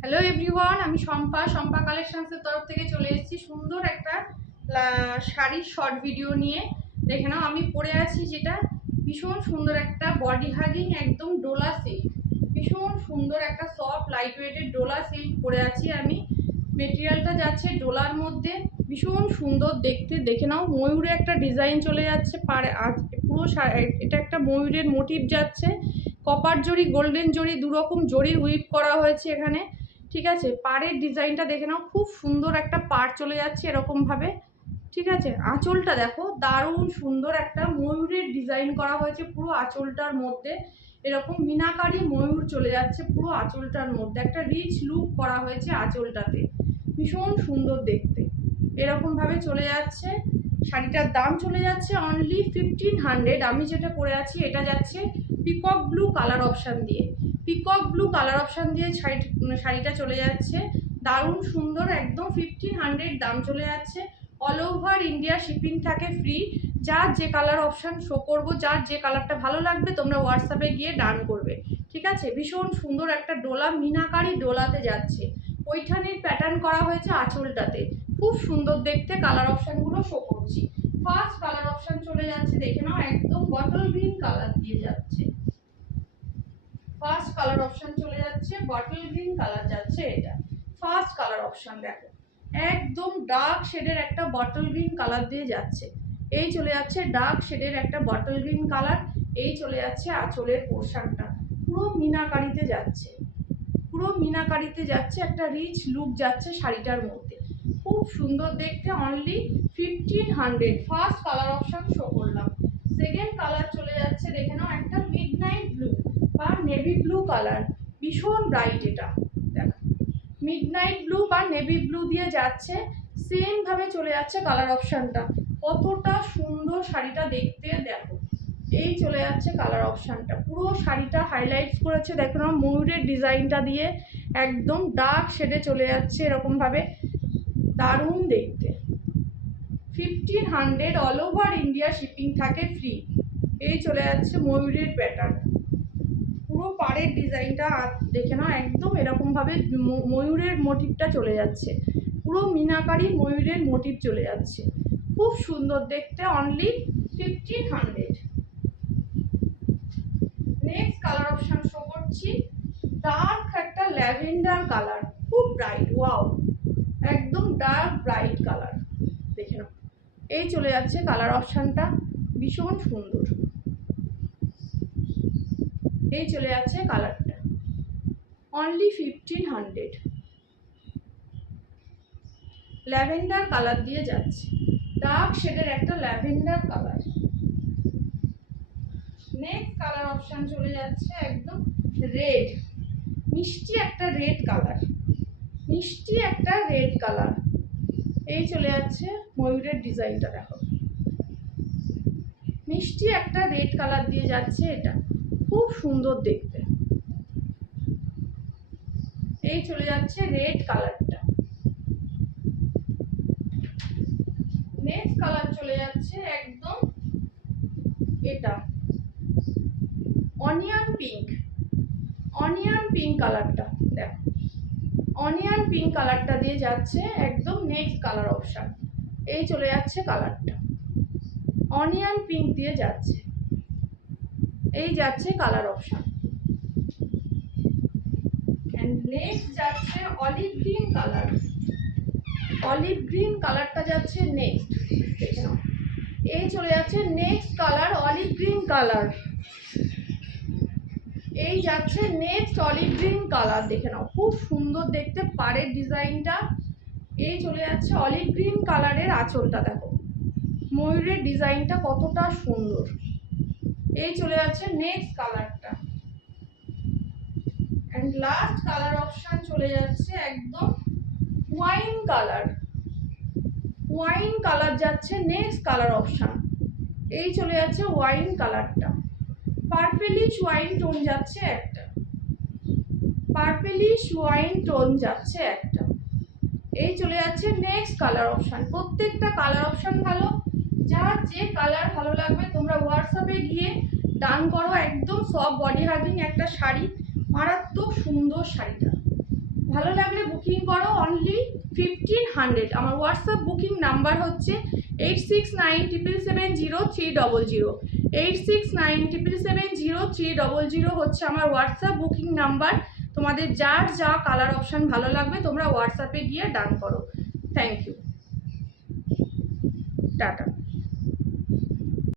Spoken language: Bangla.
হ্যালো এভরিওয়ান, আমি শম্পা কালেকশনসের তরফ থেকে চলে এসেছি সুন্দর একটা শাড়ির শর্ট ভিডিও নিয়ে। দেখে নাও, আমি পরে আছি যেটা ভীষণ সুন্দর একটা বডি হাগিং একদম ডোলা সিল্ক, ভীষণ সুন্দর একটা সফট লাইট ওয়েটের ডোলা সিল্ক পরে আছি আমি। মেটেরিয়ালটা যাচ্ছে ডোলার মধ্যে, ভীষণ সুন্দর দেখতে। দেখে নাও, ময়ূরে একটা ডিজাইন চলে যাচ্ছে পারে পুরো এটা একটা ময়ূরের মোটিভ যাচ্ছে, কপার জড়ি গোল্ডেন জড়ি দুরকম জড়ির উইভ করা হয়েছে এখানে। ঠিক আছে, পাড়ের ডিজাইনটা দেখে নাও, খুব সুন্দর একটা পাড় চলে যাচ্ছে এরকমভাবে। ঠিক আছে, আঁচলটা দেখো, দারুণ সুন্দর একটা ময়ূরের ডিজাইন করা হয়েছে পুরো আঁচলটার মধ্যে। এরকম মিনাকারি ময়ূর চলে যাচ্ছে পুরো আঁচলটার মধ্যে, একটা রিচ লুক করা হয়েছে আঁচলটাতে, ভীষণ সুন্দর দেখতে। এরকমভাবে চলে যাচ্ছে শাড়িটার দাম, চলে যাচ্ছে অনলি 1500। আমি যেটা পরে আছি এটা যাচ্ছে পিকক ব্লু কালার অপশান দিয়ে, পিকক ব্লু কালার অপশান দিয়ে শাড়িটা চলে যাচ্ছে, দারুণ সুন্দর একদম। 1500 দাম চলে যাচ্ছে। অল ওভার ইন্ডিয়া শিপিং থাকে ফ্রি। যার যে কালার অপশান শো করবো, যার যে কালারটা ভালো লাগবে তোমরা হোয়াটসঅ্যাপে গিয়ে ডান করবে। ঠিক আছে, ভীষণ সুন্দর একটা ডোলা, মিনাকারি ডোলাতে যাচ্ছে, ওইখানের প্যাটার্ন করা হয়েছে আঁচলটাতে, খুব সুন্দর দেখতে। কালার অপশানগুলো শো করছি। ফার্স্ট কালার অপশান চলে যাচ্ছে, দেখে নাও, একদম বটল গ্রিন কালার দিয়ে যাচ্ছে। ফার্স্ট কালার অপশন চলে যাচ্ছে বটল গ্রিন কালার যাচ্ছে, এটা ফার্স্ট কালার অপশন। দেখো, একদম ডার্ক শেডের একটা বটল গ্রিন কালার দিয়ে যাচ্ছে। এই চলে যাচ্ছে ডার্ক শেডের একটা বটল গ্রিন কালার। এই চলে যাচ্ছে আঁচলের পোর্শনটা, পুরো মিনাকারিতে যাচ্ছে, পুরো মিনাকারিতে যাচ্ছে, একটা রিচ লুক যাচ্ছে শাড়িটার মধ্যে, খুব সুন্দর দেখতে। Only 1500। First colour option show করলাম। সেকেন্ড কালার চলে যাচ্ছে, দেখে নাও, একটা মিডনাইট ব্লু বা নেভি ব্লু কালার, ভীষণ ব্রাইট এটা। দেখো, মিডনাইট ব্লু বা নেভি ব্লু দিয়ে যাচ্ছে, সেম ভাবে চলে যাচ্ছে কালার অপশনটা, কতটা সুন্দর শাড়িটা দেখতে। দেখো, এই চলে যাচ্ছে কালার অপশানটা, পুরো শাড়িটা হাইলাইটস করেছে, দেখো না, ময়ূরের ডিজাইনটা দিয়ে একদম ডার্ক শেডে চলে যাচ্ছে এরকমভাবে, দারুণ দেখতে। 1500, অল ওভার ইন্ডিয়া শিপিং থাকে ফ্রি। এই চলে যাচ্ছে ময়ূরের প্যাটার্ন, পুরো পাড়ের ডিজাইনটা দেখে নাও, একদম এরকমভাবে ময়ূরের মোটিভটা চলে যাচ্ছে, পুরো মিনাকারি ময়ূরের মোটিভ চলে যাচ্ছে, খুব সুন্দর দেখতে। Only 1500। Next colour option show করছি, ডার্ক একটা ল্যাভেন্ডার কালার, খুব ব্রাইট, ওয়াও, একদম ডার্ক ব্রাইট কালার। দেখে নাও, এই চলে যাচ্ছে কালার অপশনটা, ভীষণ সুন্দর। এই চলে যাচ্ছে কালারটা, অনলি 1500। ল্যাভেন্ডার কালার দিয়ে যাচ্ছে, ডার্ক শেডের একটা lavender colour. Next colour option চলে যাচ্ছে একদম রেড, মিষ্টি একটা রেড কালার, মিষ্টি একটা রেড কালার। এই চলে যাচ্ছে ময়ূরের ডিজাইনটা, দেখো, মিষ্টি একটা রেড কালার দিয়ে যাচ্ছে, এটা খুব সুন্দর দেখতে। এই চলে যাচ্ছে রেড কালারটা। নেক্সট কালার চলে যাচ্ছে একদম এটা অনিয়ন পিঙ্ক, অনিয়ন পিঙ্ক কালারটা। দেখো, অনিয়ন পিঙ্ক কালারটা দিয়ে যাচ্ছে একদম নেক্সট কালার অপশন। এই চলে যাচ্ছে কালারটা, অনিয়ন পিঙ্ক দিয়ে যাচ্ছে, এই যাচ্ছে কালার অপশন। এন্ড নেক্সট যাচ্ছে olive green colour, olive green কালারটা যাচ্ছে নেক্সট। দেখে নাও, এই চলে যাচ্ছে next colour olive green colour, এই যাচ্ছে নেক্সট অলিভ গ্রিন কালার। দেখে নাও, খুব সুন্দর দেখতে পাড়ের ডিজাইনটা। এই চলে যাচ্ছে অলিভ গ্রিন কালারের আঁচলটা, দেখো ময়ূরের ডিজাইনটা কতটা সুন্দর। এই চলে যাচ্ছে নেক্সট কালারটা। এন্ড লাস্ট কালার অপশন চলে যাচ্ছে একদম ওয়াইন কালার, ওয়াইন কালার যাচ্ছে নেক্সট কালার অপশন। এই চলে যাচ্ছে ওয়াইন কালারটা, পার্পেলিশ ওয়াইন টোন যাচ্ছে একটা, পার্পেলিশ ওয়াইন টোন যাচ্ছে একটা। এই চলে যাচ্ছে নেক্সট কালার অপশন। প্রত্যেকটা কালার অপশন ভালো, যার যে কালার ভালো লাগবে তোমরা হোয়াটসঅ্যাপে গিয়ে ডান করো। একদম সব বডি হাগিং একটা শাড়ি, মারাত্মক সুন্দর শাড়িটা, ভালো লাগলে বুকিং করো, অনলি 1500। আমার হোয়াটসঅ্যাপ বুকিং নাম্বার হচ্ছে 8697770300। 8697770300 হচ্ছে আমার হোয়াটসঅ্যাপ বুকিং নাম্বার। তোমাদের যার যা কালার অপশান ভালো লাগবে তোমরা হোয়াটসঅ্যাপে গিয়ে ডান করো। Thank you, tata.